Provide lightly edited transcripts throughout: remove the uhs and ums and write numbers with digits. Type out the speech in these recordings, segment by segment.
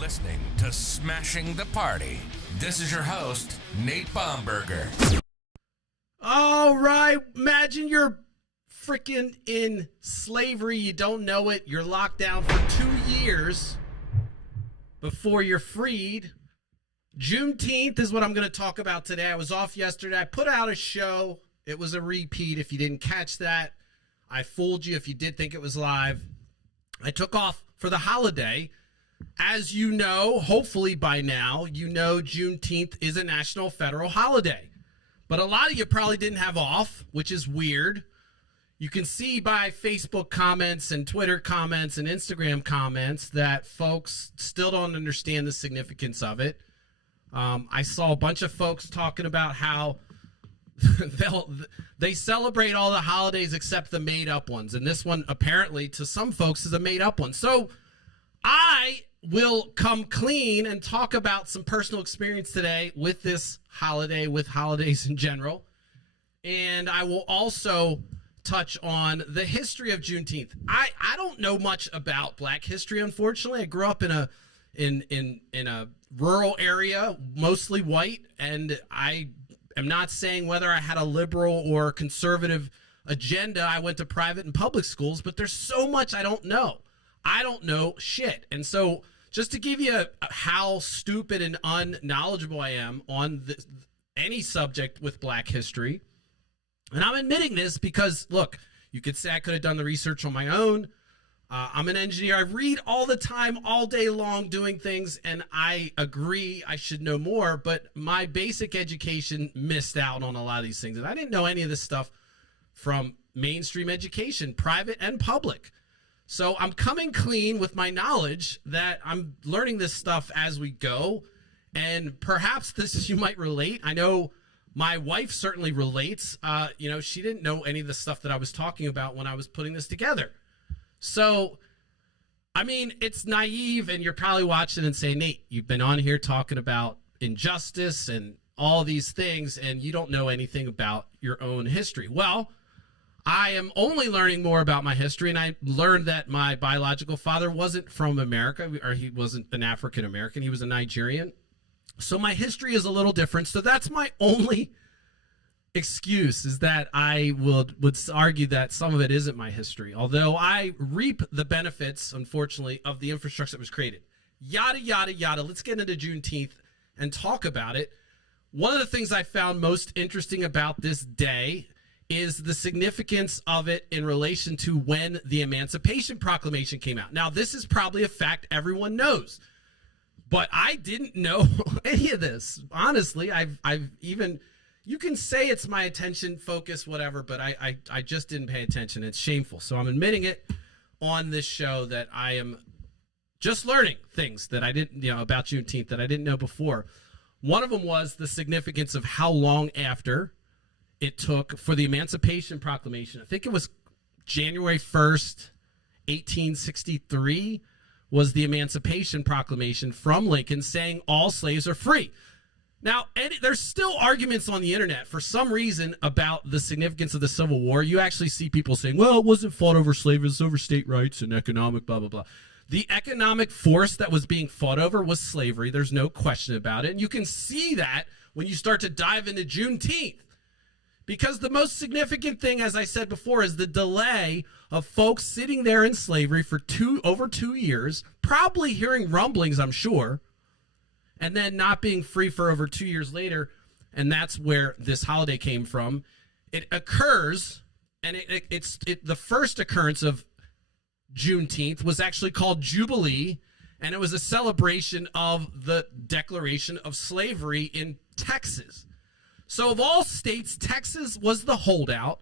listening to Smashing the Party. This is your host, Nate Baumberger. All right, imagine you're freaking in slavery. You don't know it. You're locked down for 2 years before you're freed. Juneteenth is what I'm going to talk about today. I was off yesterday. I put out a show. It was a repeat. If you didn't catch that, I fooled you if you did think it was live. I took off for the holiday. As you know, hopefully by now, you know Juneteenth is a national federal holiday. But a lot of you probably didn't have off, which is weird. You can see by Facebook comments and Twitter comments and Instagram comments that folks still don't understand the significance of it. I saw a bunch of folks talking about how they celebrate all the holidays except the made-up ones. And this one, apparently, to some folks, is a made-up one. So I will come clean and talk about some personal experience today with this holiday, with holidays in general. And I will also touch on the history of Juneteenth. I don't know much about Black history, unfortunately. I grew up in a rural area, mostly white, and I am not saying whether I had a liberal or conservative agenda. I went to private and public schools, but there's so much I don't know. I don't know shit. And so just to give you how stupid and unknowledgeable I am on any subject with Black history, and I'm admitting this because, look, you could say I could have done the research on my own. I'm an engineer. I read all the time, all day long, doing things, and I agree I should know more, but my basic education missed out on a lot of these things. And I didn't know any of this stuff from mainstream education, private and public. So I'm coming clean with my knowledge that I'm learning this stuff as we go. And perhaps you might relate. I know my wife certainly relates. She didn't know any of the stuff that I was talking about when I was putting this together. So, I mean, it's naive, and you're probably watching and saying, Nate, you've been on here talking about injustice and all these things, and you don't know anything about your own history. Well, I am only learning more about my history, and I learned that my biological father wasn't from America, or he wasn't an African American. He was a Nigerian. So my history is a little different. So that's my only excuse, is that I would argue that some of it isn't my history, although I reap the benefits, unfortunately, of the infrastructure that was created. Yada, yada, yada. Let's get into Juneteenth and talk about it. One of the things I found most interesting about this day is the significance of it in relation to when the Emancipation Proclamation came out. Now, this is probably a fact everyone knows, but I didn't know any of this. Honestly, I've even, you can say it's my attention focus, whatever, but I just didn't pay attention. It's shameful. So I'm admitting it on this show that I am just learning things that I didn't, about Juneteenth that I didn't know before. One of them was the significance of how long after it took for the Emancipation Proclamation. I think it was January 1st, 1863 was the Emancipation Proclamation from Lincoln saying all slaves are free. Now, there's still arguments on the internet for some reason about the significance of the Civil War. You actually see people saying, well, it wasn't fought over slavery, it was over state rights and economic blah, blah, blah. The economic force that was being fought over was slavery. There's no question about it. And you can see that when you start to dive into Juneteenth. Because the most significant thing, as I said before, is the delay of folks sitting there in slavery for over 2 years, probably hearing rumblings, I'm sure, and then not being free for over 2 years later. And that's where this holiday came from. It occurs, and it's the first occurrence of Juneteenth was actually called Jubilee, and it was a celebration of the declaration of slavery in Texas. So of all states, Texas was the holdout.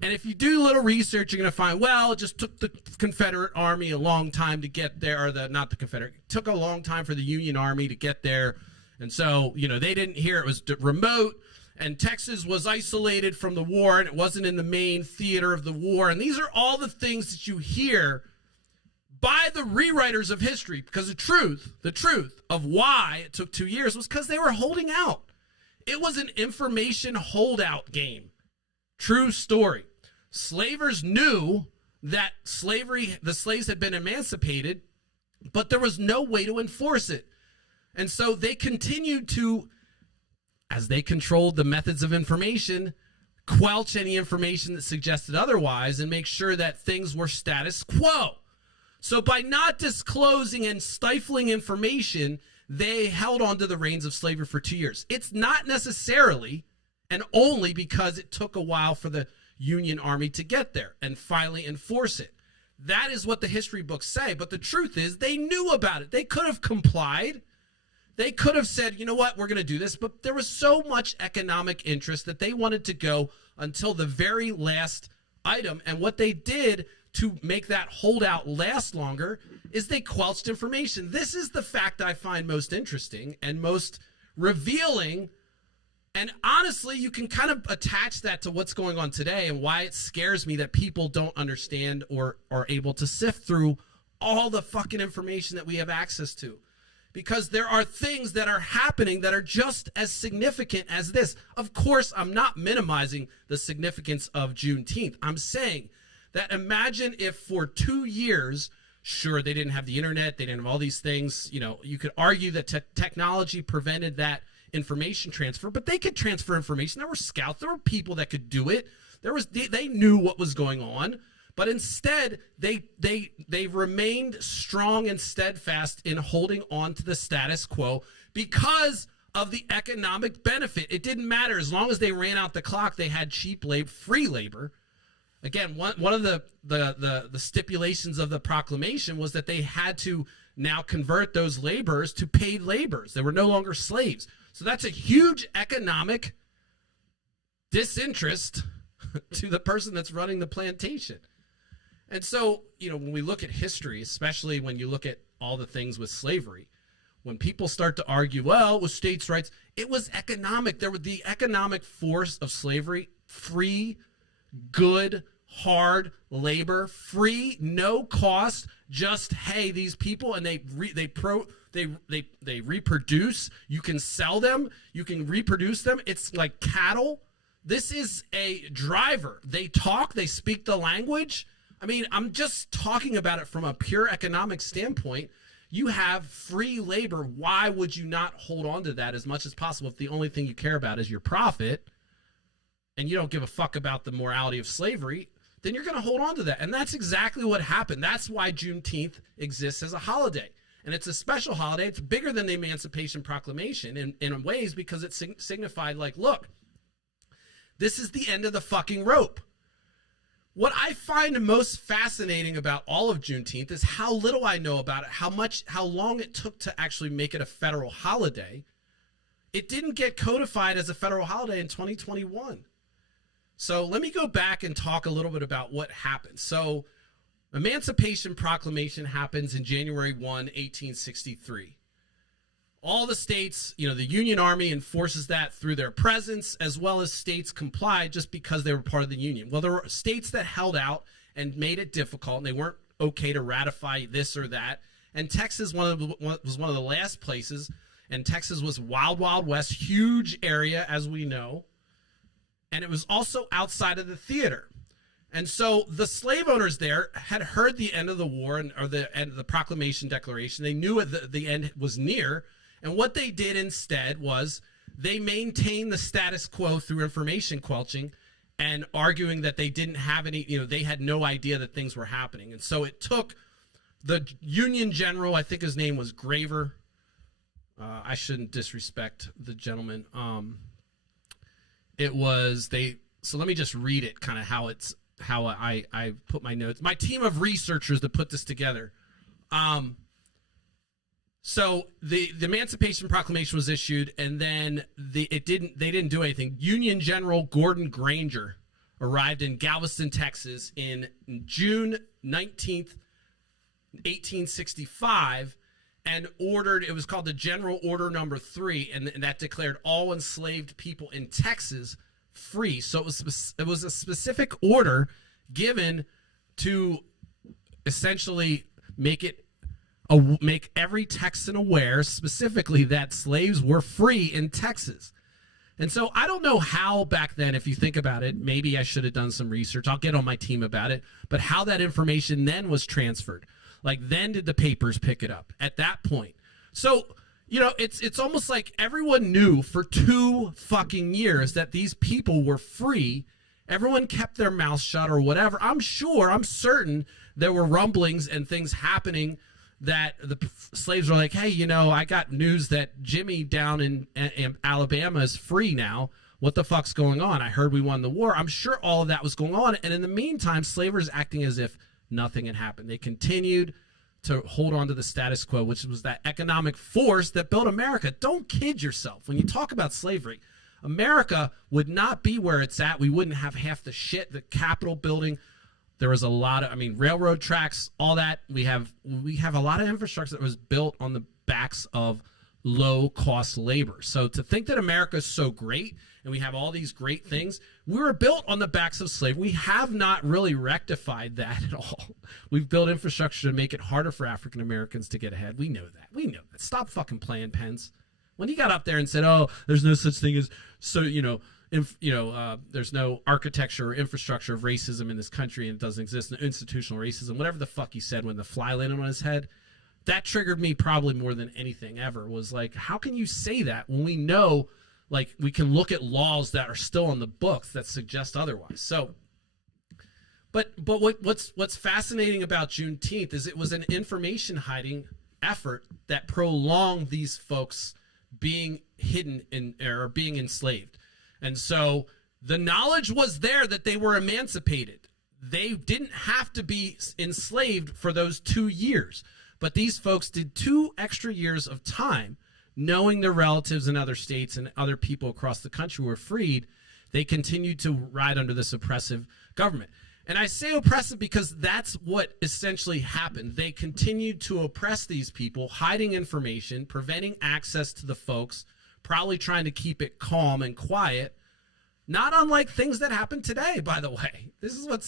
And if you do a little research, you're going to find, well, it just took the Confederate Army a long time to get there, or not the Confederate, it took a long time for the Union Army to get there. And so, they didn't hear, it was remote, and Texas was isolated from the war, and it wasn't in the main theater of the war. And these are all the things that you hear by the rewriters of history, because the truth of why it took 2 years was because they were holding out. It was an information holdout game. True story. Slavers knew that the slaves had been emancipated, but there was no way to enforce it. And so they continued to, as they controlled the methods of information, quelch any information that suggested otherwise and make sure that things were status quo. So by not disclosing and stifling information, they held on to the reins of slavery for 2 years. It's not necessarily and only because it took a while for the Union Army to get there and finally enforce it. That is what the history books say. But the truth is they knew about it. They could have complied. They could have said, you know what, we're going to do this. But there was so much economic interest that they wanted to go until the very last item. And what they did to make that holdout last longer is they quelched information. This is the fact I find most interesting and most revealing. And honestly, you can kind of attach that to what's going on today and why it scares me that people don't understand or are able to sift through all the fucking information that we have access to. Because there are things that are happening that are just as significant as this. Of course, I'm not minimizing the significance of Juneteenth. I'm saying that imagine if for 2 years, sure, they didn't have the internet, they didn't have all these things. You know, you could argue that technology prevented that information transfer, but they could transfer information. There were scouts, there were people that could do it. They knew what was going on, but instead they remained strong and steadfast in holding on to the status quo because of the economic benefit. It didn't matter as long as they ran out the clock. They had cheap labor, free labor. Again, one of the stipulations of the proclamation was that they had to now convert those laborers to paid laborers. They were no longer slaves. So that's a huge economic disinterest to the person that's running the plantation. And so, you know, when we look at history, especially when you look at all the things with slavery, when people start to argue, well, it was states' rights, it was economic. There was the economic force of slavery, free, good, hard labor, free, no cost, just, hey, these people, and they reproduce. You can sell them. You can reproduce them. It's like cattle. This is a driver. They talk. They speak the language. I mean, I'm just talking about it from a pure economic standpoint. You have free labor. Why would you not hold on to that as much as possible if the only thing you care about is your profit and you don't give a fuck about the morality of slavery? Then you're going to hold on to that. And that's exactly what happened. That's why Juneteenth exists as a holiday. And it's a special holiday. It's bigger than the Emancipation Proclamation in ways because it signified like, look, this is the end of the fucking rope. What I find most fascinating about all of Juneteenth is how little I know about it, how long it took to actually make it a federal holiday. It didn't get codified as a federal holiday in 2021. So let me go back and talk a little bit about what happened. So Emancipation Proclamation happens in January 1, 1863. All the states, you know, the Union Army enforces that through their presence, as well as states complied just because they were part of the Union. Well, there were states that held out and made it difficult, and they weren't okay to ratify this or that. And Texas was one of the last places, and Texas was wild, wild west, huge area, as we know. And it was also outside of the theater. And so the slave owners there had heard the end of the war or the end of the Proclamation Declaration. They knew the end was near. And what they did instead was they maintained the status quo through information quelching and arguing that they didn't have any, you know, they had no idea that things were happening. And so it took the Union general, I think his name was Graver. I shouldn't disrespect the gentleman. So let me just read it, kind of how I put my notes. My team of researchers that put this together. So the Emancipation Proclamation was issued, and then they didn't do anything. Union General Gordon Granger arrived in Galveston, Texas in June 19th, 1865, and ordered, it was called the General Order Number 3, and that declared all enslaved people in Texas free. So it was a specific order given to essentially make every Texan aware specifically that slaves were free in Texas. And so I don't know how back then, if you think about it, maybe I should have done some research. I'll get on my team about it. But how that information then was transferred. Like, then did the papers pick it up at that point. So, you know, it's almost like everyone knew for 2 fucking years that these people were free. Everyone kept their mouth shut or whatever. I'm certain there were rumblings and things happening that the slaves were like, hey, you know, I got news that Jimmy down in Alabama is free now. What the fuck's going on? I heard we won the war. I'm sure all of that was going on. And in the meantime, slavers acting as if nothing had happened. They continued to hold on to the status quo, which was that economic force that built America. Don't kid yourself. When you talk about slavery, America would not be where it's at. We wouldn't have half the shit, the Capitol building. There was a lot of, railroad tracks, all that. We have a lot of infrastructure that was built on the backs of low-cost labor. So to think that America is so great and we have all these great things, we were built on the backs of slavery. We have not really rectified that at all. We've built infrastructure to make it harder for African Americans to get ahead. We know that. We know that. Stop fucking playing, Pence. When he got up there and said, "Oh, there's no such thing as there's no architecture or infrastructure of racism in this country and it doesn't exist, no institutional racism," whatever the fuck he said when the fly landed on his head, that triggered me probably more than anything ever. Was like, how can you say that when we know, like, we can look at laws that are still on the books that suggest otherwise? So, but what's fascinating about Juneteenth is it was an information hiding effort that prolonged these folks being hidden or being enslaved. And so the knowledge was there that they were emancipated. They didn't have to be enslaved for those 2 years. But these folks did 2 extra years of time knowing their relatives in other states and other people across the country were freed. They continued to ride under this oppressive government. And I say oppressive because that's what essentially happened. They continued to oppress these people, hiding information, preventing access to the folks, probably trying to keep it calm and quiet. Not unlike things that happen today, by the way. This is what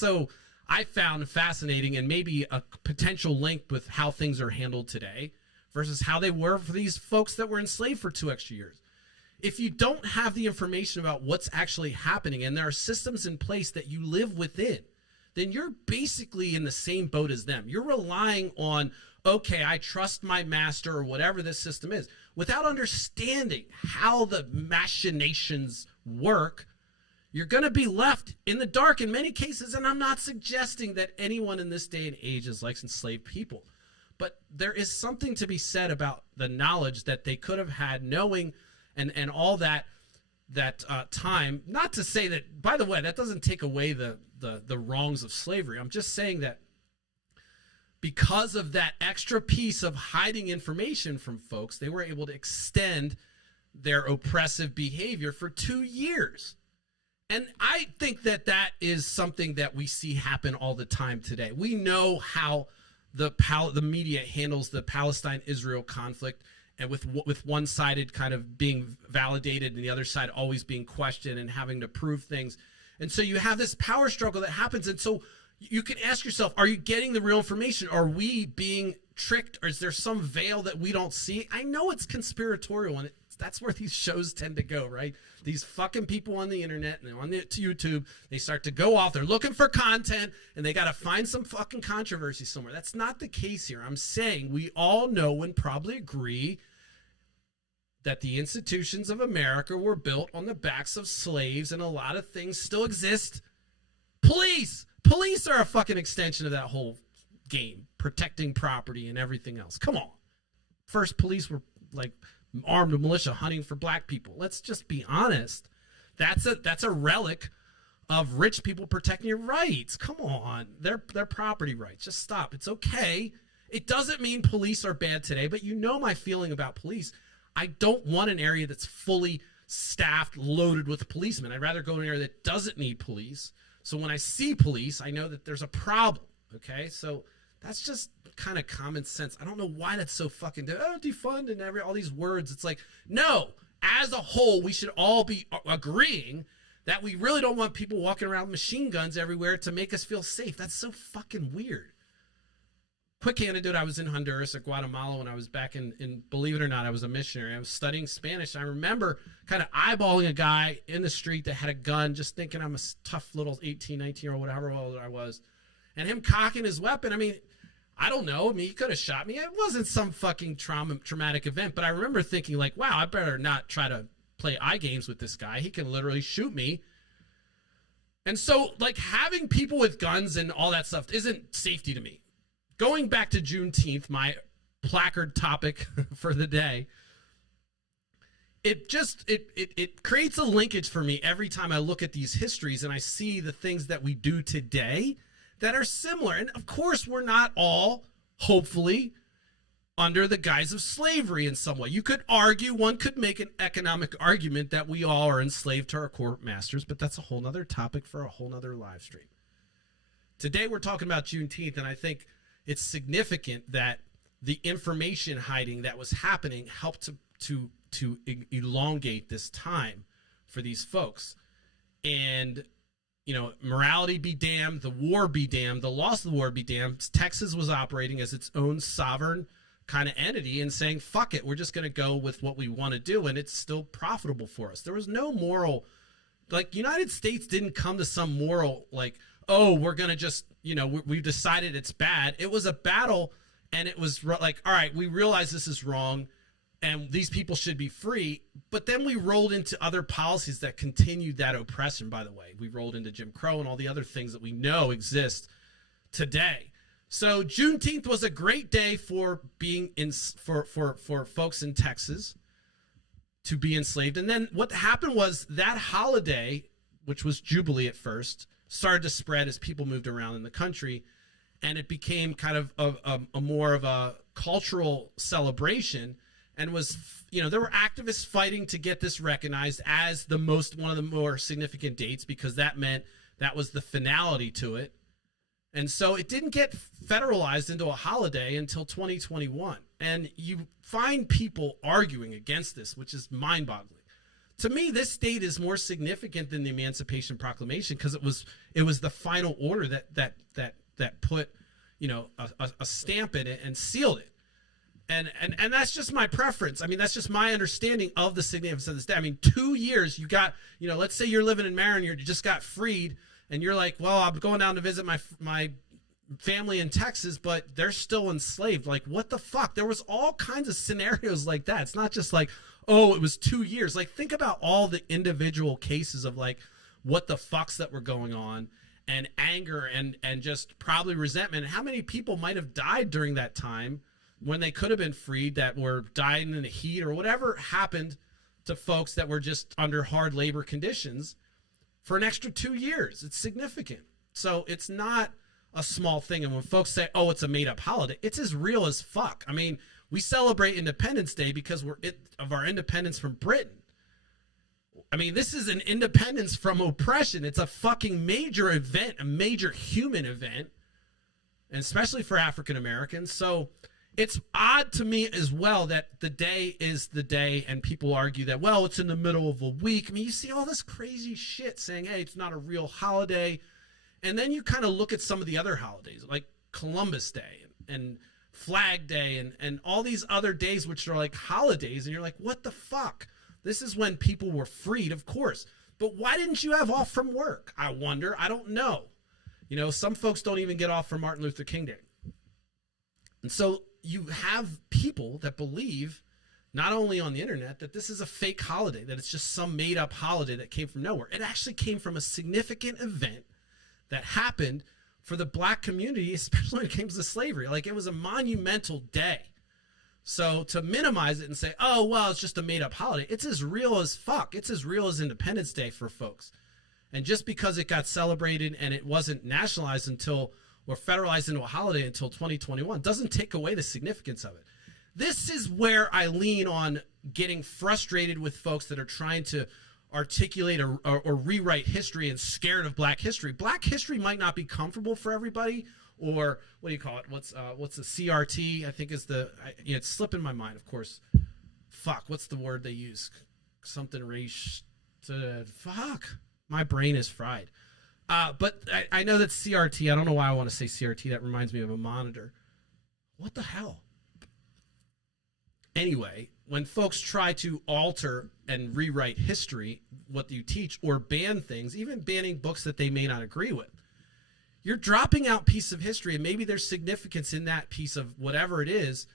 I found fascinating and maybe a potential link with how things are handled today versus how they were for these folks that were enslaved for 2 extra years. If you don't have the information about what's actually happening and there are systems in place that you live within, then you're basically in the same boat as them. You're relying on, okay, I trust my master or whatever this system is, without understanding how the machinations work. You're going to be left in the dark in many cases, and I'm not suggesting that anyone in this day and age is like enslaved people. But there is something to be said about the knowledge that they could have had, knowing and all that time. Not to say that, by the way, that doesn't take away the wrongs of slavery. I'm just saying that because of that extra piece of hiding information from folks, they were able to extend their oppressive behavior for 2 years. And I think that that is something that we see happen all the time today. We know how the media handles the Palestine-Israel conflict, and with one-sided kind of being validated and the other side always being questioned and having to prove things. And so you have this power struggle that happens. And so you can ask yourself, are you getting the real information? Are we being tricked? Or is there some veil that we don't see? I know it's conspiratorial, and that's where these shows tend to go, right? These fucking people on the internet and on YouTube, they start to go off. They're looking for content, and they got to find some fucking controversy somewhere. That's not the case here. I'm saying we all know and probably agree that the institutions of America were built on the backs of slaves, and a lot of things still exist. Police are a fucking extension of that whole game, protecting property and everything else. Come on. First, police were like armed militia hunting for black people. Let's just be honest. That's a relic of rich people protecting your rights. Come on. Their property rights. Just stop. It's okay. It doesn't mean police are bad today, but you know my feeling about police. I don't want an area that's fully staffed, loaded with policemen. I'd rather go to an area that doesn't need police. So when I see police, I know that there's a problem. Okay? So that's just kind of common sense. I don't know why that's so fucking defund and all these words. It's like, no, as a whole, we should all be agreeing that we really don't want people walking around with machine guns everywhere to make us feel safe. That's so fucking weird. Quick anecdote, I was in Honduras or Guatemala when I was back in, believe it or not, I was a missionary. I was studying Spanish. I remember kind of eyeballing a guy in the street that had a gun, just thinking I'm a tough little 18, 19-year-old, whatever old I was, and him cocking his weapon. I mean, I don't know. I mean, he could have shot me. It wasn't some fucking traumatic event, but I remember thinking like, wow, I better not try to play eye games with this guy. He can literally shoot me. And so, like, having people with guns and all that stuff isn't safety to me. Going back to Juneteenth, my placard topic for the day, it creates a linkage for me every time I look at these histories and I see the things that we do today that are similar. And of course, we're not all, hopefully, under the guise of slavery in some way. You could argue, one could make an economic argument that we all are enslaved to our corporate masters, but that's a whole nother topic for a whole nother live stream. Today, we're talking about Juneteenth, and I think it's significant that the information hiding that was happening helped to elongate this time for these folks. And you know, morality be damned, the war be damned, the loss of the war be damned. Texas was operating as its own sovereign kind of entity and saying, fuck it, we're just going to go with what we want to do, and it's still profitable for us. There was no moral, like, United States didn't come to some moral, like, oh, we're going to just, you know, we've decided it's bad. It was a battle, and it was like, all right, we realize this is wrong, and these people should be free. But then we rolled into other policies that continued that oppression, by the way. We rolled into Jim Crow and all the other things that we know exist today. So Juneteenth was a great day for being for folks in Texas to be enslaved. And then what happened was that holiday, which was Jubilee at first, started to spread as people moved around in the country. And it became kind of a more of a cultural celebration. And was, you know, there were activists fighting to get this recognized as one of the more significant dates, because that meant that was the finality to it. And so it didn't get federalized into a holiday until 2021. And you find people arguing against this, which is mind-boggling. To me, this date is more significant than the Emancipation Proclamation, because it was the final order that put, you know, a stamp in it and sealed it. And that's just my preference. I mean, that's just my understanding of the significance of this day. I mean, 2 years, you got, you know, let's say you're living in Maryland, you just got freed, and you're like, well, I'm going down to visit my family in Texas, but they're still enslaved. Like, what the fuck? There was all kinds of scenarios like that. It's not just like, oh, it was 2 years. Like, think about all the individual cases of, like, what the fucks that were going on, and anger, and just probably resentment. And how many people might have died during that time when they could have been freed, that were dying in the heat, or whatever happened to folks that were just under hard labor conditions for an extra 2 years. It's significant. So it's not a small thing. And when folks say, oh, it's a made-up holiday, it's as real as fuck. I mean, we celebrate Independence Day because of our independence from Britain. I mean, this is an independence from oppression. It's a fucking major event, a major human event, and especially for African Americans. So it's odd to me as well that the day is the day, and people argue that, well, it's in the middle of a week. I mean, you see all this crazy shit saying, hey, it's not a real holiday. And then you kind of look at some of the other holidays, like Columbus Day and Flag Day and all these other days, which are like holidays. And you're like, what the fuck? This is when people were freed, of course. But why didn't you have off from work? I wonder. I don't know. You know, some folks don't even get off for Martin Luther King Day. And so you have people that believe, not only on the internet, that this is a fake holiday, that it's just some made up holiday that came from nowhere. It actually came from a significant event that happened for the black community, especially when it came to slavery. Like, it was a monumental day. So to minimize it and say, oh, well, it's just a made up holiday, it's as real as fuck. It's as real as Independence Day for folks. And just because it got celebrated and it wasn't nationalized until, or federalized into a holiday until 2021, doesn't take away the significance of it. This is where I lean on getting frustrated with folks that are trying to articulate or rewrite history and scared of black history. Black history might not be comfortable for everybody, or what do you call it? What's the CRT? I think is it's slipping my mind, of course. Fuck, what's the word they use? Something race. Fuck, my brain is fried. But I know that CRT. I don't know why I want to say CRT. That reminds me of a monitor. What the hell? Anyway, when folks try to alter and rewrite history, what you teach, or ban things, even banning books that they may not agree with, you're dropping out piece of history, and maybe there's significance in that piece of whatever it is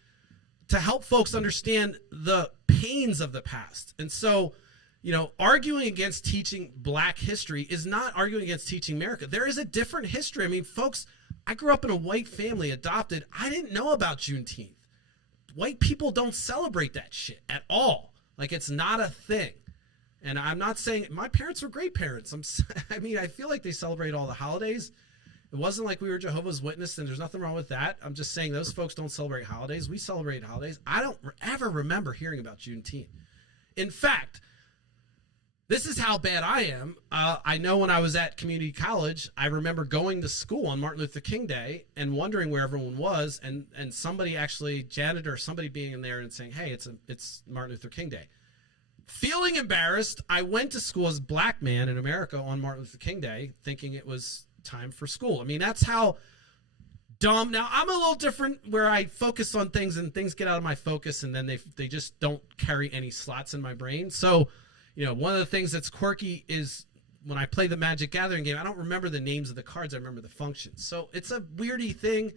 to help folks understand the pains of the past. And so, arguing against teaching Black history is not arguing against teaching America. There is a different history. I mean, folks, I grew up in a white family, adopted. I didn't know about Juneteenth. White people don't celebrate that shit at all. Like, it's not a thing. And I'm not saying my parents were great parents. I feel like they celebrate all the holidays. It wasn't like we were Jehovah's Witness, and there's nothing wrong with that. I'm just saying those folks don't celebrate holidays. We celebrate holidays. I don't ever remember hearing about Juneteenth. In fact, this is how bad I am. I know when I was at community college, I remember going to school on Martin Luther King Day and wondering where everyone was, and somebody actually, janitor or somebody being in there and saying, hey, it's Martin Luther King Day. Feeling embarrassed, I went to school as a Black man in America on Martin Luther King Day, thinking it was time for school. I mean, that's how dumb. Now, I'm a little different where I focus on things and things get out of my focus, and then they just don't carry any slots in my brain. So, one of the things that's quirky is when I play the Magic Gathering game, I don't remember the names of the cards. I remember the functions. So it's a weirdy thing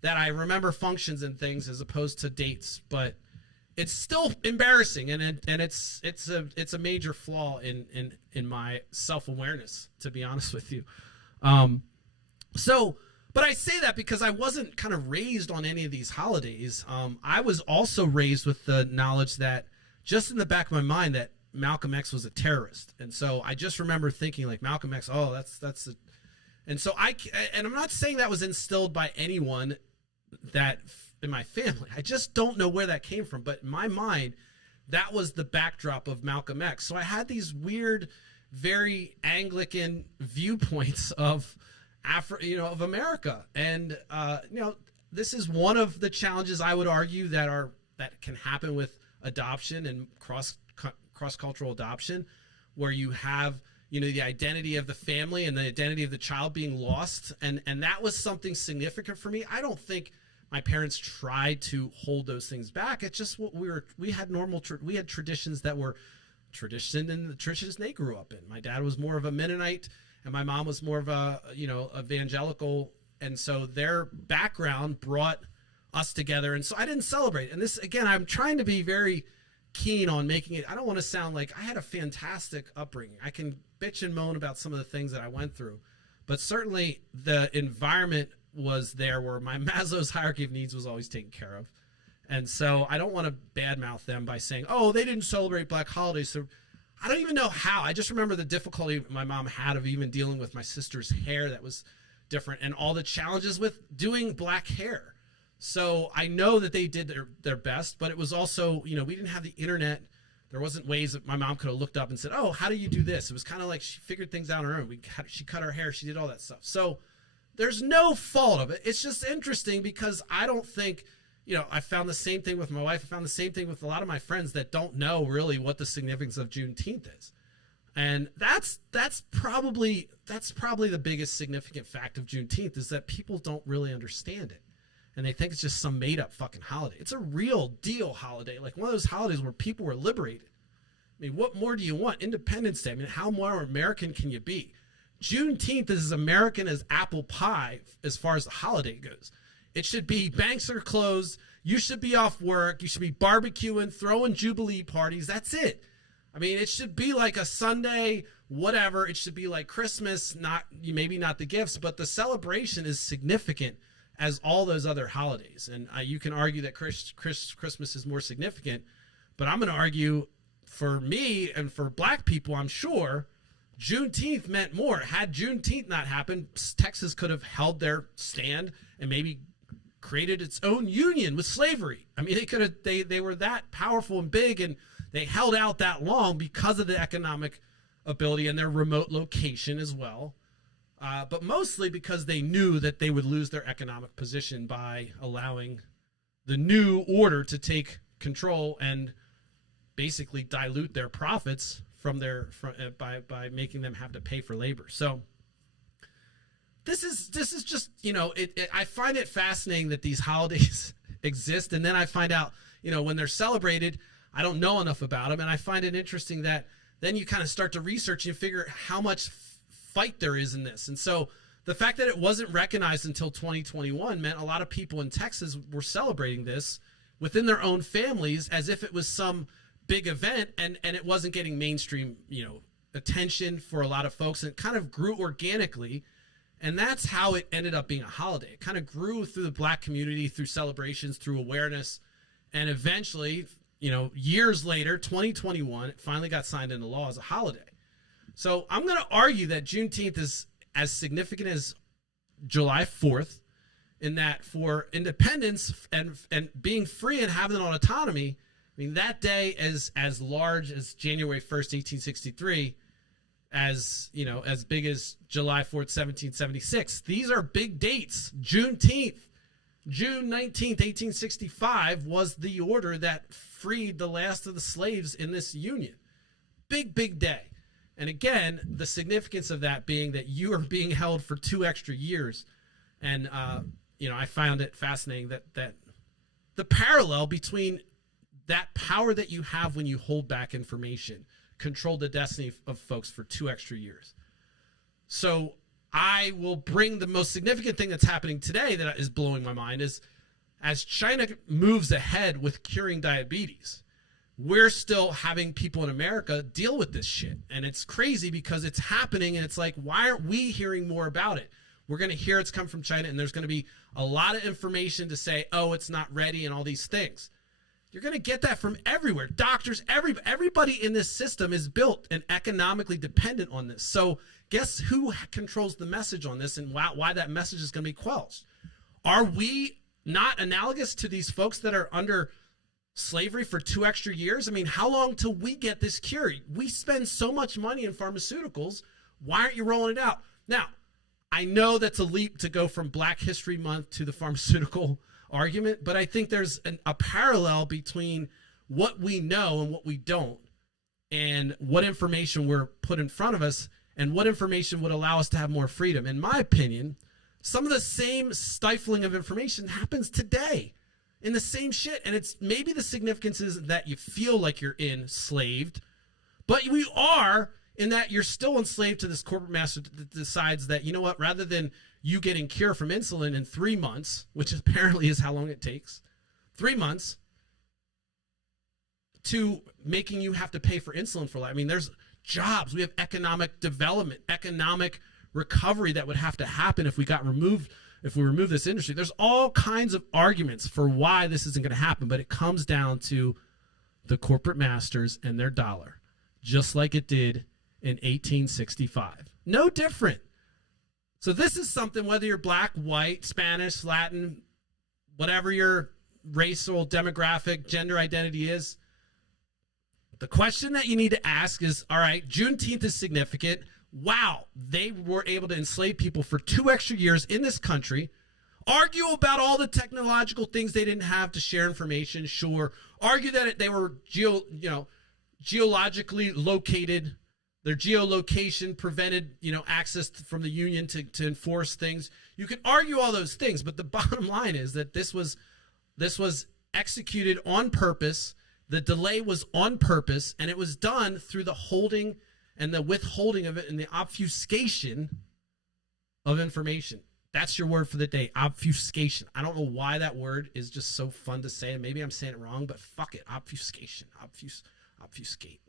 that I remember functions and things as opposed to dates, but it's still embarrassing, and it's a major flaw in my self-awareness, to be honest with you. But I say that because I wasn't kind of raised on any of these holidays. I was also raised with the knowledge that just in the back of my mind that Malcolm X was a terrorist. And so I just remember thinking like Malcolm X, and so I'm not saying that was instilled by anyone that in my family. I just don't know where that came from. But in my mind, that was the backdrop of Malcolm X. So I had these weird, very Anglican viewpoints of of America. And, this is one of the challenges I would argue that can happen with adoption and cross-cultural adoption, where you have, the identity of the family and the identity of the child being lost. And that was something significant for me. I don't think my parents tried to hold those things back. It's just what we had traditions that were tradition in the traditions they grew up in. My dad was more of a Mennonite and my mom was more of a, evangelical. And so their background brought us together. And so I didn't celebrate. And this, again, I'm trying to be very keen on making it. I don't want to sound like I had a fantastic upbringing. I can bitch and moan about some of the things that I went through, but certainly the environment was there where my Maslow's hierarchy of needs was always taken care of. And so I don't want to badmouth them by saying, oh, they didn't celebrate Black holidays. So I don't even know how. I just remember the difficulty my mom had of even dealing with my sister's hair that was different and all the challenges with doing Black hair. So I know that they did their best, but it was also, we didn't have the internet. There wasn't ways that my mom could have looked up and said, oh, how do you do this? It was kind of like she figured things out on her own. She cut her hair. She did all that stuff. So there's no fault of it. It's just interesting because I don't think, I found the same thing with my wife. I found the same thing with a lot of my friends that don't know really what the significance of Juneteenth is. And that's probably the biggest significant fact of Juneteenth is that people don't really understand it. And they think it's just some made up fucking holiday. It's a real deal holiday. Like one of those holidays where people were liberated. I mean, what more do you want? Independence Day. I mean, how more American can you be? Juneteenth is as American as apple pie as far as the holiday goes. It should be banks are closed. You should be off work. You should be barbecuing, throwing Jubilee parties. That's it. I mean, it should be like a Sunday, whatever. It should be like Christmas, maybe not the gifts, but the celebration is significant as all those other holidays. And you can argue that Christmas is more significant, but I'm going to argue for me and for Black people, I'm sure, Juneteenth meant more. Had Juneteenth not happened, Texas could have held their stand and maybe created its own union with slavery. I mean, they were that powerful and big, and they held out that long because of the economic ability and their remote location as well. But mostly because they knew that they would lose their economic position by allowing the new order to take control and basically dilute their profits by making them have to pay for labor. So this is just, I find it fascinating that these holidays exist. And then I find out, when they're celebrated, I don't know enough about them. And I find it interesting that then you kind of start to research and figure how much fight there is in this. And so the fact that it wasn't recognized until 2021 meant a lot of people in Texas were celebrating this within their own families as if it was some big event, and it wasn't getting mainstream, attention for a lot of folks, and it kind of grew organically. And that's how it ended up being a holiday. It kind of grew through the Black community, through celebrations, through awareness, and eventually, years later, 2021, it finally got signed into law as a holiday. So I'm going to argue that Juneteenth is as significant as July 4th, in that for independence and being free and having an autonomy, I mean, that day is as large as January 1st, 1863, as big as July 4th, 1776. These are big dates. Juneteenth, June 19th, 1865 was the order that freed the last of the slaves in this union. Big, big day. And again, the significance of that being that you are being held for 2 extra years. And, I found it fascinating that the parallel between that power that you have when you hold back information controlled the destiny of folks for 2 extra years. So I will bring the most significant thing that's happening today that is blowing my mind is as China moves ahead with curing diabetes, we're still having people in America deal with this shit. And it's crazy because it's happening and it's like, why aren't we hearing more about it? We're going to hear it's come from China and there's going to be a lot of information to say, oh, it's not ready and all these things. You're going to get that from everywhere. Doctors, everybody in this system is built and economically dependent on this. So guess who controls the message on this and why that message is going to be quelched? Are we not analogous to these folks that are under slavery for 2 extra years? I mean, how long till we get this cure? We spend so much money in pharmaceuticals. Why aren't you rolling it out? Now, I know that's a leap to go from Black History Month to the pharmaceutical argument, but I think there's a parallel between what we know and what we don't, and what information we're put in front of us, and what information would allow us to have more freedom. In my opinion, some of the same stifling of information happens today in the same shit, and it's maybe the significance is that you feel like you're enslaved, but we are, in that you're still enslaved to this corporate master that decides that, you know what, rather than you getting cure from insulin in 3 months, which apparently is how long it takes, 3 months, to making you have to pay for insulin for life. I mean, there's jobs. We have economic development, economic recovery that would have to happen if we remove this industry. There's all kinds of arguments for why this isn't going to happen, but it comes down to the corporate masters and their dollar, just like it did in 1865. No different. So this is something, whether you're Black, white, Spanish, Latin, whatever your racial, demographic, gender identity is, the question that you need to ask is, all right, Juneteenth is significant. Wow, they were able to enslave people for 2 extra years in this country. Argue about all the technological things they didn't have to share information, sure. Argue that they were geologically located. Their geolocation prevented, access from the Union to enforce things. You can argue all those things, but the bottom line is that this was executed on purpose. The delay was on purpose, and it was done through the holding and the withholding of it and the obfuscation of information. That's your word for the day, obfuscation. I don't know why that word is just so fun to say, and maybe I'm saying it wrong, but fuck it, obfuscation, obfuscate.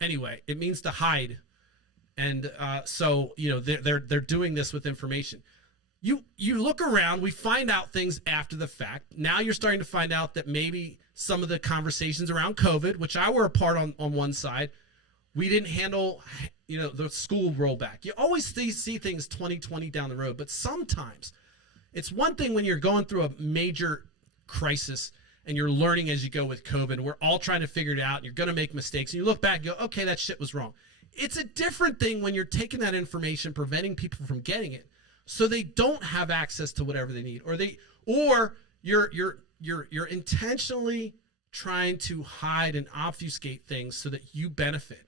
Anyway, it means to hide, and so they're doing this with information. You look around, we find out things after the fact. Now you're starting to find out that maybe some of the conversations around COVID, which I were a part on one side, we didn't handle, the school rollback. You always see things 2020 down the road, but sometimes it's one thing when you're going through a major crisis and you're learning as you go with COVID. We're all trying to figure it out. And you're going to make mistakes. And you look back and go, okay, that shit was wrong. It's a different thing when you're taking that information, preventing people from getting it, so they don't have access to whatever they need, or you're intentionally trying to hide and obfuscate things so that you benefit.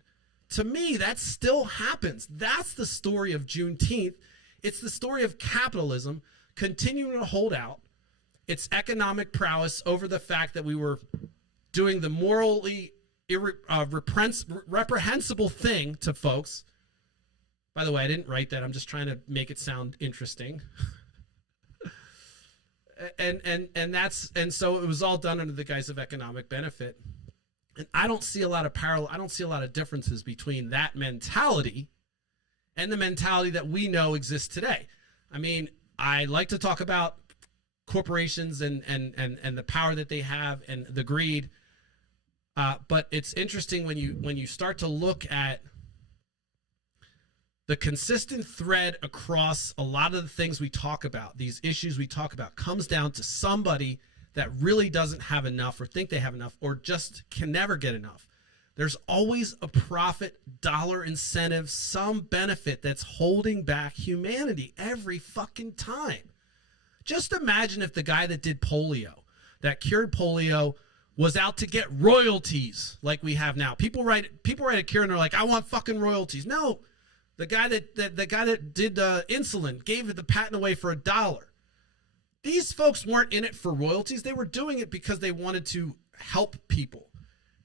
To me, that still happens. That's the story of Juneteenth. It's the story of capitalism continuing to hold out its economic prowess over the fact that we were doing the morally reprehensible thing to folks By the way, I didn't write that. I'm just trying to make it sound interesting. And so it was all done under the guise of economic benefit. And I don't see a lot of I don't see a lot of differences between that mentality and the mentality that we know exists today. I mean, I like to talk about corporations and the power that they have and the greed. But it's interesting when you start to look at the consistent thread across a lot of the things we talk about, these issues we talk about, comes down to somebody that really doesn't have enough or think they have enough or just can never get enough. There's always a profit, dollar incentive, some benefit that's holding back humanity every fucking time. Just imagine if the guy that did polio, that cured polio, was out to get royalties like we have now. People write a cure and they're like, I want fucking royalties. No. The guy that did insulin gave the patent away for $1. These folks weren't in it for royalties. They were doing it because they wanted to help people.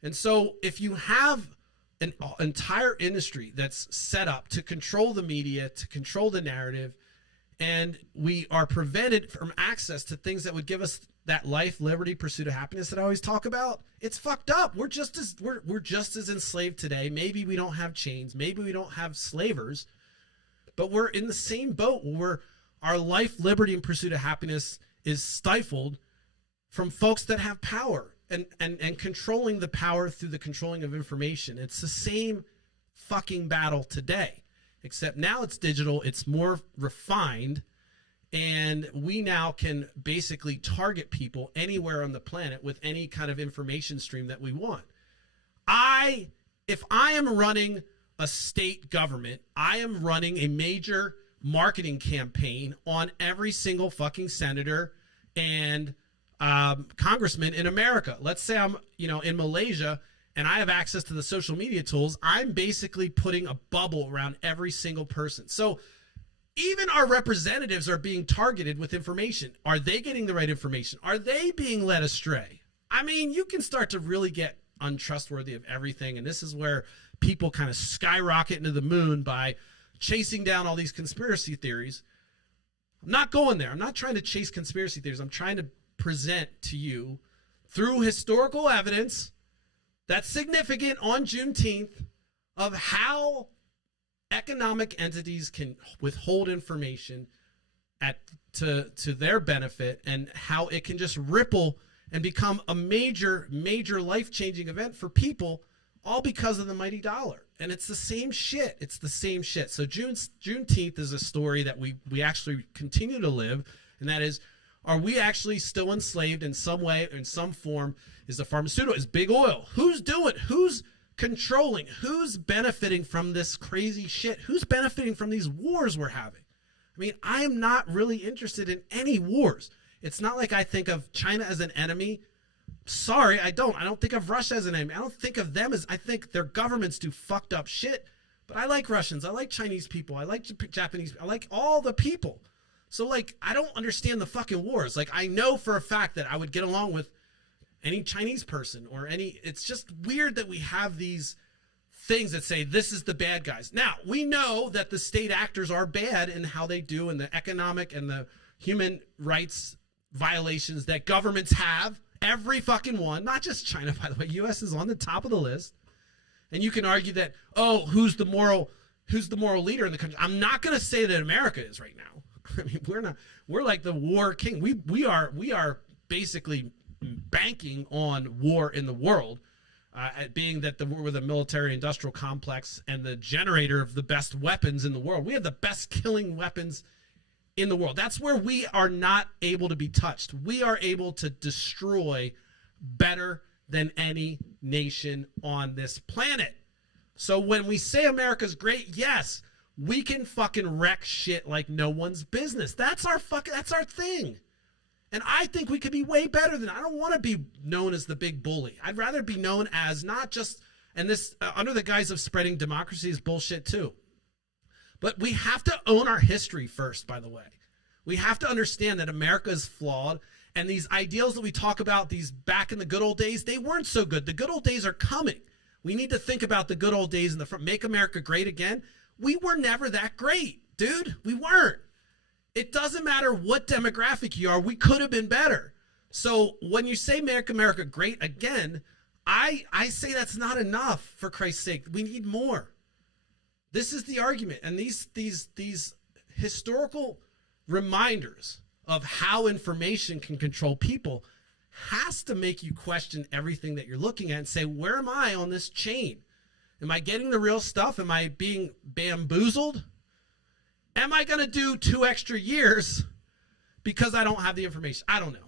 And so if you have an entire industry that's set up to control the media, to control the narrative, and we are prevented from access to things that would give us that life, liberty, pursuit of happiness that I always talk about, it's fucked up. We're just as enslaved today. Maybe we don't have chains. Maybe we don't have slavers, but we're in the same boat where our life, liberty, and pursuit of happiness is stifled from folks that have power and controlling the power through the controlling of information. It's the same fucking battle today, except now it's digital. It's more refined. And we now can basically target people anywhere on the planet with any kind of information stream that we want. If I am running a state government, I am running a major marketing campaign on every single fucking senator and congressman in America. Let's say I'm, in Malaysia and I have access to the social media tools. I'm basically putting a bubble around every single person. So even our representatives are being targeted with information. Are they getting the right information? Are they being led astray? I mean, you can start to really get untrustworthy of everything. And this is where people kind of skyrocket into the moon by chasing down all these conspiracy theories. I'm not going there. I'm not trying to chase conspiracy theories. I'm trying to present to you through historical evidence that's significant on Juneteenth of how economic entities can withhold information to their benefit, and how it can just ripple and become a major life-changing event for people, all because of the mighty dollar. And it's the same shit. It's the same shit. So Juneteenth is a story that we actually continue to live, and that is, are we actually still enslaved in some way, in some form? Is the pharmaceutical, is big oil? Who's doing? Who's controlling? Who's benefiting from this crazy shit? Who's benefiting from these wars we're having? I mean, I am not really interested in any wars. It's not like I think of China as an enemy. Sorry, I don't. I don't think of Russia as an enemy. I don't think of them as, I think their governments do fucked up shit. But I like Russians. I like Chinese people. I like Japanese. I like all the people. So, I don't understand the fucking wars. I know for a fact that I would get along with any Chinese person or any. It's just weird that we have these things that say this is the bad guys. Now, we know that the state actors are bad in how they do, and the economic and the human rights violations that governments have. Every fucking one, not just China, by the way. U.S. is on the top of the list. And you can argue that, who's the moral leader in the country? I'm not going to say that America is right now. I mean, we're like the war king. We are basically banking on war in the world, being that we're the military industrial complex and the generator of the best weapons in the world. We have the best killing weapons in the world. That's where we are not able to be touched. We are able to destroy better than any nation on this planet. So when we say America's great, yes, we can fucking wreck shit like no one's business. That's our thing. And I think we could be way better than that. I don't want to be known as the big bully. I'd rather be known as not just, and this under the guise of spreading democracy is bullshit too. But we have to own our history first, by the way. We have to understand that America is flawed, and these ideals that we talk about, these back in the good old days, they weren't so good. The good old days are coming. We need to think about the good old days in the front. Make America great again. We were never that great, dude. We weren't. It doesn't matter what demographic you are. We could have been better. So when you say Make America Great Again, I say that's not enough, for Christ's sake. We need more. This is the argument. And these historical reminders of how information can control people has to make you question everything that you're looking at and say, where am I on this chain? Am I getting the real stuff? Am I being bamboozled? Am I going to do 2 extra years because I don't have the information? I don't know.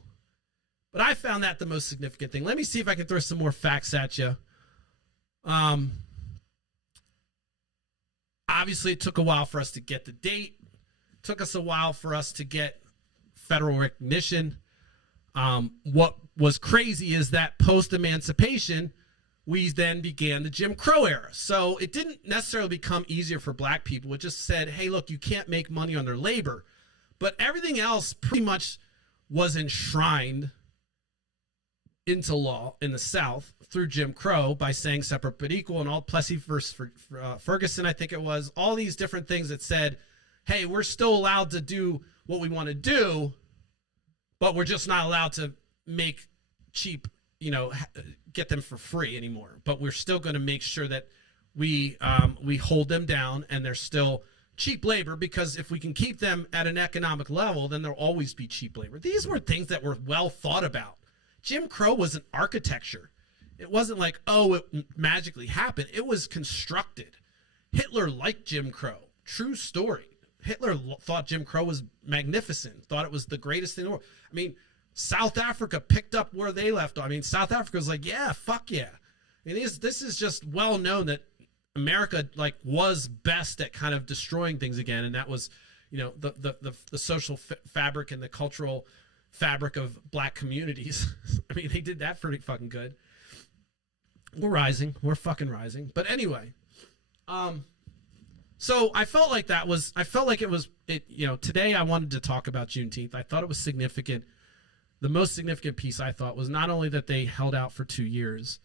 But I found that the most significant thing. Let me see if I can throw some more facts at you. Obviously, it took a while for us to get the date. It took us a while for us to get federal recognition. What was crazy is that post-emancipation, we then began the Jim Crow era. So it didn't necessarily become easier for black people. It just said, hey, look, you can't make money on their labor. But everything else pretty much was enshrined into law in the South through Jim Crow by saying separate but equal, and all Plessy versus Ferguson, I think it was, all these different things that said, hey, we're still allowed to do what we want to do, but we're just not allowed to make cheap, get them for free anymore. But we're still going to make sure that we hold them down and they're still cheap labor, because if we can keep them at an economic level, then there'll always be cheap labor. These were things that were well thought about. Jim Crow was an architecture. It wasn't like, oh, it magically happened. It was constructed. Hitler liked Jim Crow. True story. Hitler thought Jim Crow was magnificent, thought it was the greatest thing in the world. I mean, South Africa picked up where they left off. I mean, South Africa was like, yeah, fuck yeah. I mean, this is just well known that America was best at kind of destroying things again, and that was, the social fabric and the cultural fabric of black communities. I mean, they did that pretty fucking good. We're rising. We're fucking rising. But anyway, so I felt like today I wanted to talk about Juneteenth. I thought it was significant. The most significant piece I thought was not only that they held out for 2 years,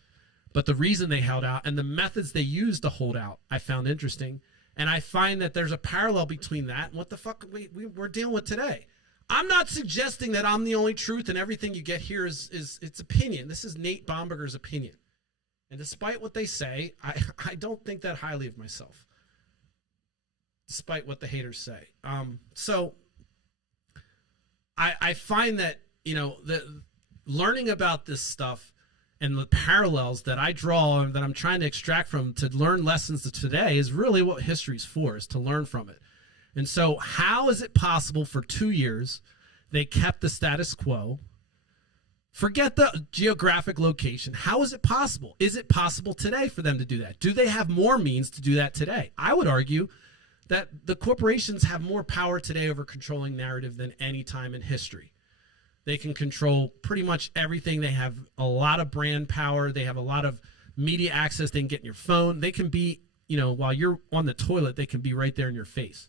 but the reason they held out and the methods they used to hold out, I found interesting. And I find that there's a parallel between that and what the fuck we're dealing with today. I'm not suggesting that I'm the only truth and everything you get here is its opinion. This is Nate Bomberger's opinion. And despite what they say, I don't think that highly of myself, despite what the haters say. So I find that, the learning about this stuff and the parallels that I draw and that I'm trying to extract from to learn lessons of today is really what history's for, is to learn from it. And so how is it possible for 2 years they kept the status quo? Forget the geographic location. How is it possible? Is it possible today for them to do that? Do they have more means to do that today? I would argue that the corporations have more power today over controlling narrative than any time in history. They can control pretty much everything. They have a lot of brand power. They have a lot of media access. They can get in your phone. They can be, while you're on the toilet, they can be right there in your face.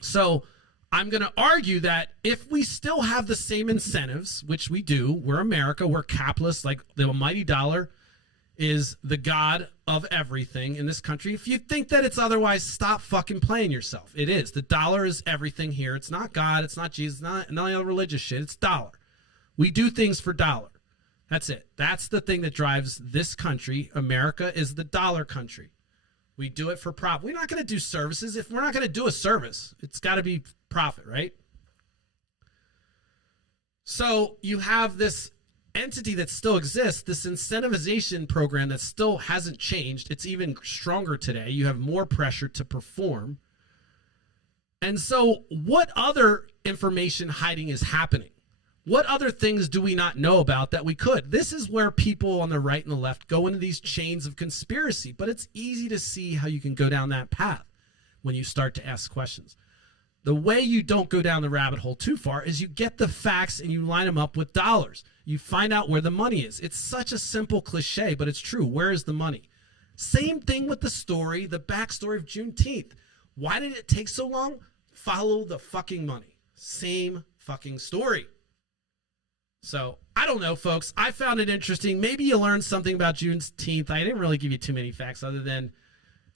So I'm going to argue that if we still have the same incentives, which we do, we're America, we're capitalists, like the almighty dollar is the god of everything in this country. If you think that it's otherwise, stop fucking playing yourself. It is. The dollar is everything here. It's not God. It's not Jesus. It's not any other religious shit. It's dollar. We do things for dollar. That's it. That's the thing that drives this country. America is the dollar country. We do it for profit. We're not going to do services. If we're not going to do a service, it's got to be profit, right? So you have this entity that still exists, this incentivization program that still hasn't changed. It's even stronger today. You have more pressure to perform. And so what other information hiding is happening? What other things do we not know about that we could? This is where people on the right and the left go into these chains of conspiracy, but it's easy to see how you can go down that path when you start to ask questions. The way you don't go down the rabbit hole too far is you get the facts and you line them up with dollars. You find out where the money is. It's such a simple cliche, but it's true. Where is the money? Same thing with the story, the backstory of Juneteenth. Why did it take so long? Follow the fucking money. Same fucking story. So, I don't know, folks. I found it interesting. Maybe you learned something about Juneteenth. I didn't really give you too many facts other than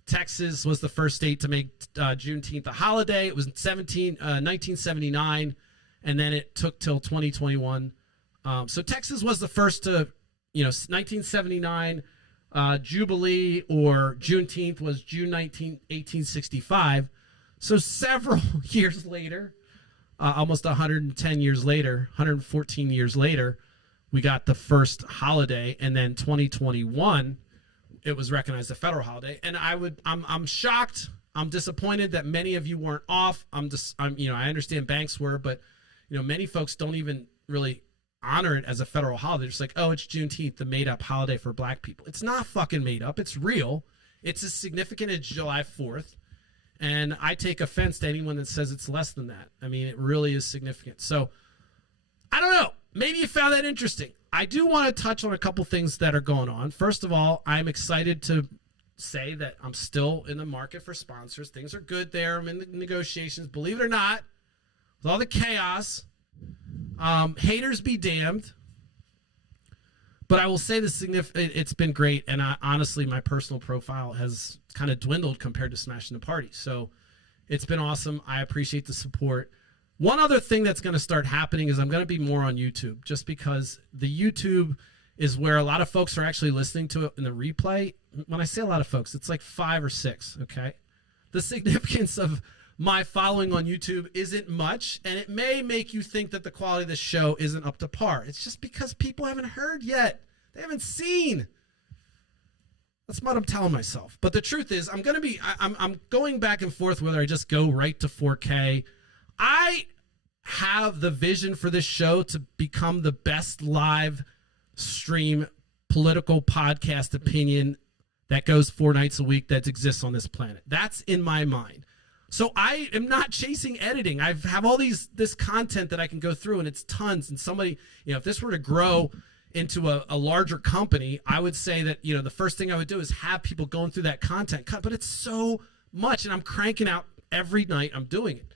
Texas was the first state to make Juneteenth a holiday. It was 1979, and then it took till 2021. So Texas was the first to, 1979 Jubilee or Juneteenth was June 1865. So several years later, almost 110 years later, 114 years later, we got the first holiday, and then 2021, it was recognized a federal holiday. And I'm shocked. I'm disappointed that many of you weren't off. I understand banks were, but many folks don't even really honor it as a federal holiday. They're just like, oh, it's Juneteenth, the made-up holiday for black people. It's not fucking made up. It's real. It's as significant as July 4th. And I take offense to anyone that says it's less than that. I mean, it really is significant. So, I don't know. Maybe you found that interesting. I do want to touch on a couple things that are going on. First of all, I'm excited to say that I'm still in the market for sponsors. Things are good there. I'm in the negotiations. Believe it or not, with all the chaos, haters be damned. But I will say it's been great, and honestly, my personal profile has kind of dwindled compared to Smashing the Party. So it's been awesome. I appreciate the support. One other thing that's going to start happening is I'm going to be more on YouTube, just because the YouTube is where a lot of folks are actually listening to it in the replay. When I say a lot of folks, it's like 5 or 6, okay? The significance of my following on YouTube isn't much, and it may make you think that the quality of the show isn't up to par. It's just because people haven't heard yet. They haven't seen. That's what I'm telling myself. But the truth is, I'm going back and forth whether I just go right to 4K. I have the vision for this show to become the best live stream political podcast opinion that goes 4 nights a week that exists on this planet. That's in my mind. So I am not chasing editing. I have all this content that I can go through, and it's tons. And somebody, if this were to grow into a larger company, I would say that, the first thing I would do is have people going through that content. But it's so much, and I'm cranking out every night I'm doing it.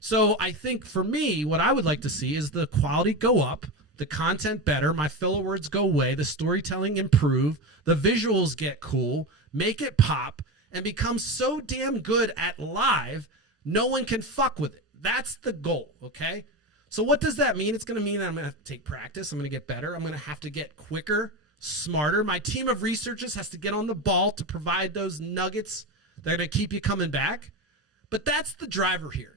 So I think for me, what I would like to see is the quality go up, the content better, my filler words go away, the storytelling improve, the visuals get cool, make it pop, and become so damn good at live, no one can fuck with it. That's the goal, okay? So what does that mean? It's going to mean that I'm going to have to take practice. I'm going to get better. I'm going to have to get quicker, smarter. My team of researchers has to get on the ball to provide those nuggets that are going to keep you coming back. But that's the driver here.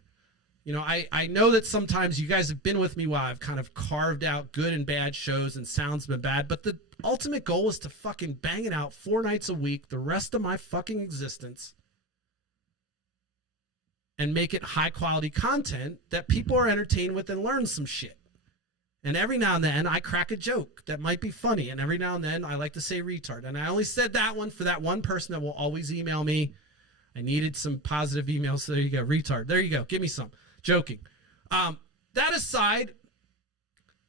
I know that sometimes you guys have been with me while I've kind of carved out good and bad shows and sound's been bad, but the ultimate goal is to fucking bang it out 4 nights a week the rest of my fucking existence and make it high quality content that people are entertained with and learn some shit. And every now and then I crack a joke that might be funny, and every now and then I like to say retard. And I only said that one for that one person that will always email me. I needed some positive emails, so there you go, retard. There you go, give me some. Joking. That aside,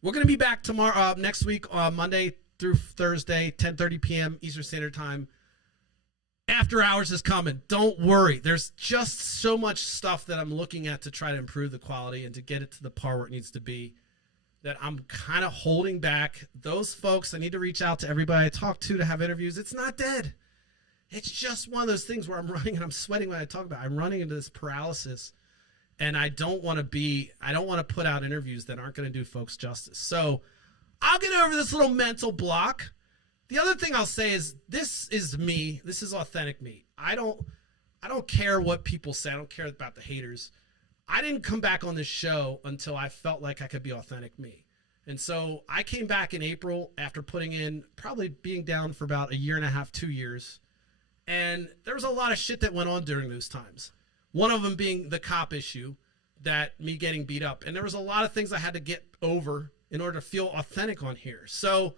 we're going to be back tomorrow, next week, Monday through Thursday, 10:30 p.m. Eastern Standard Time. After Hours is coming. Don't worry. There's just so much stuff that I'm looking at to try to improve the quality and to get it to the par where it needs to be that I'm kind of holding back. Those folks, I need to reach out to everybody I talk to have interviews. It's not dead. It's just one of those things where I'm running and I'm sweating when I talk about it. I'm running into this paralysis. And I don't want to put out interviews that aren't going to do folks justice. So I'll get over this little mental block. The other thing I'll say is this is me. This is authentic me. I don't care what people say. I don't care about the haters. I didn't come back on this show until I felt like I could be authentic me. And so I came back in April after probably being down for about 1.5 years, 2 years. And there was a lot of shit that went on during those times. One of them being the cop issue, that me getting beat up. And there was a lot of things I had to get over in order to feel authentic on here. So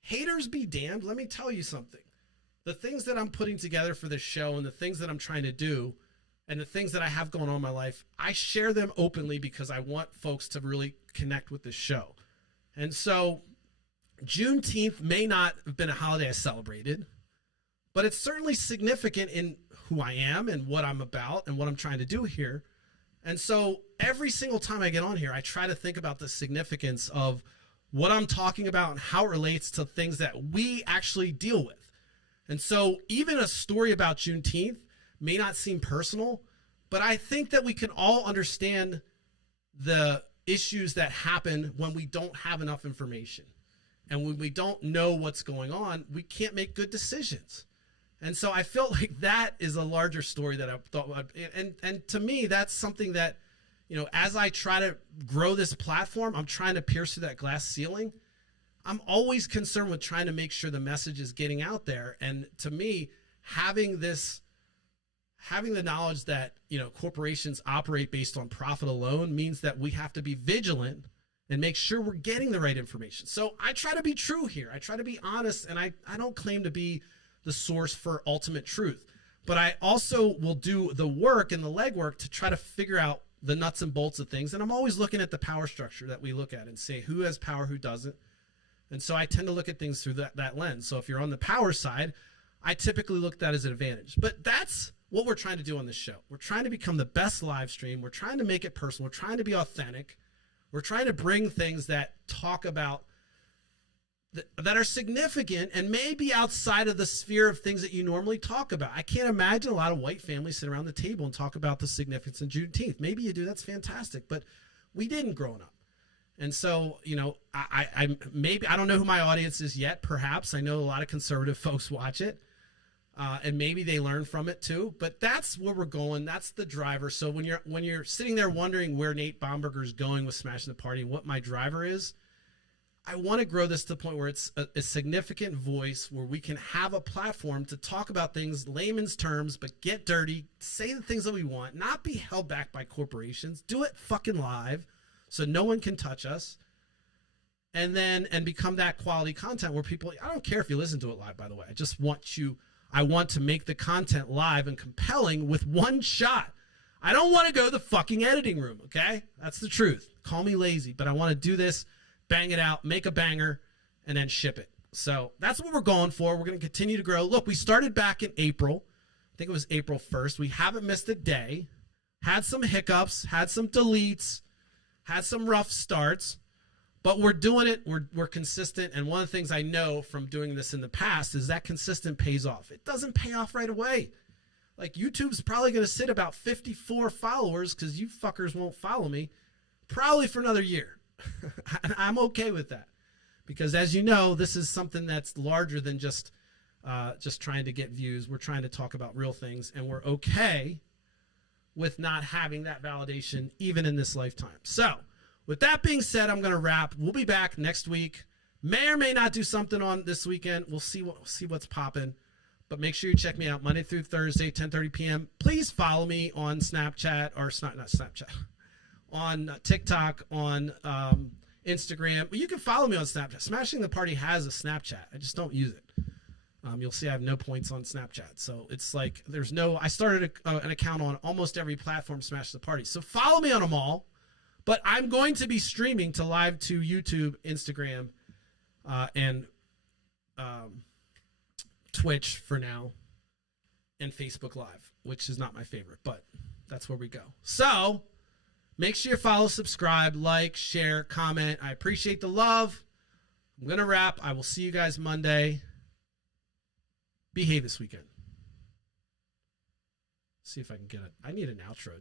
haters be damned. Let me tell you something. The things that I'm putting together for this show and the things that I'm trying to do and the things that I have going on in my life, I share them openly because I want folks to really connect with this show. And so Juneteenth may not have been a holiday I celebrated, but it's certainly significant in who I am and what I'm about and what I'm trying to do here. And so every single time I get on here, I try to think about the significance of what I'm talking about and how it relates to things that we actually deal with. And so even a story about Juneteenth may not seem personal, but I think that we can all understand the issues that happen when we don't have enough information. And when we don't know what's going on, we can't make good decisions. And so I felt like that is a larger story that I thought, and to me, that's something that, you know, as I try to grow this platform, I'm trying to pierce through that glass ceiling. I'm always concerned with trying to make sure the message is getting out there. And to me, having the knowledge that, you know, corporations operate based on profit alone means that we have to be vigilant and make sure we're getting the right information. So I try to be true here. I try to be honest, and I don't claim to be the source for ultimate truth, but I also will do the work and the legwork to try to figure out the nuts and bolts of things. And I'm always looking at the power structure that we look at and say who has power, who doesn't. And so I tend to look at things through that lens. So if you're on the power side, I typically look at that as an advantage. But that's what we're trying to do on this show. We're trying to become the best live stream. We're trying to make it personal. We're trying to be authentic. We're trying to bring things that talk about that are significant and maybe outside of the sphere of things that you normally talk about. I can't imagine a lot of white families sit around the table and talk about the significance of Juneteenth. Maybe you do. That's fantastic. But we didn't growing up. And so, you know, I don't know who my audience is yet. Perhaps I know a lot of conservative folks watch it, and maybe they learn from it too. But that's where we're going. That's the driver. So when you're sitting there wondering where Nate Bomberger is going with Smashing the Party and what my driver is, I want to grow this to the point where it's a significant voice where we can have a platform to talk about things layman's terms, but get dirty, say the things that we want, not be held back by corporations, do it fucking live so no one can touch us, and become that quality content where people, I don't care if you listen to it live, by the way. I want to make the content live and compelling with one shot. I don't want to go to the fucking editing room, okay? That's the truth. Call me lazy, but I want to do this, bang it out, make a banger, and then ship it. So that's what we're going for. We're going to continue to grow. Look, we started back in April. I think it was April 1st. We haven't missed a day. Had some hiccups, had some deletes, had some rough starts, but we're doing it. We're consistent. And one of the things I know from doing this in the past is that consistent pays off. It doesn't pay off right away. Like YouTube's probably going to sit about 54 followers because you fuckers won't follow me probably for another year. I'm okay with that because, as you know, this is something that's larger than just trying to get views. We're trying to talk about real things, and we're okay with not having that validation even in this lifetime. So with that being said, I'm going to wrap. We'll be back next week. May or may not do something on this weekend. We'll see what's popping. But make sure you check me out Monday through Thursday, 10:30 p.m. Please follow me on Snapchat, or not Snapchat, on TikTok, on Instagram. Well, you can follow me on Snapchat. Smashing the Party has a Snapchat. I just don't use it. You'll see I have no points on Snapchat. So it's like I started an account on almost every platform, Smash the Party. So follow me on them all. But I'm going to be streaming to live to YouTube, Instagram, and Twitch for now, and Facebook Live, which is not my favorite, but that's where we go. So make sure you follow, subscribe, like, share, comment. I appreciate the love. I'm going to wrap. I will see you guys Monday. Behave this weekend. See if I can get it. I need an outro.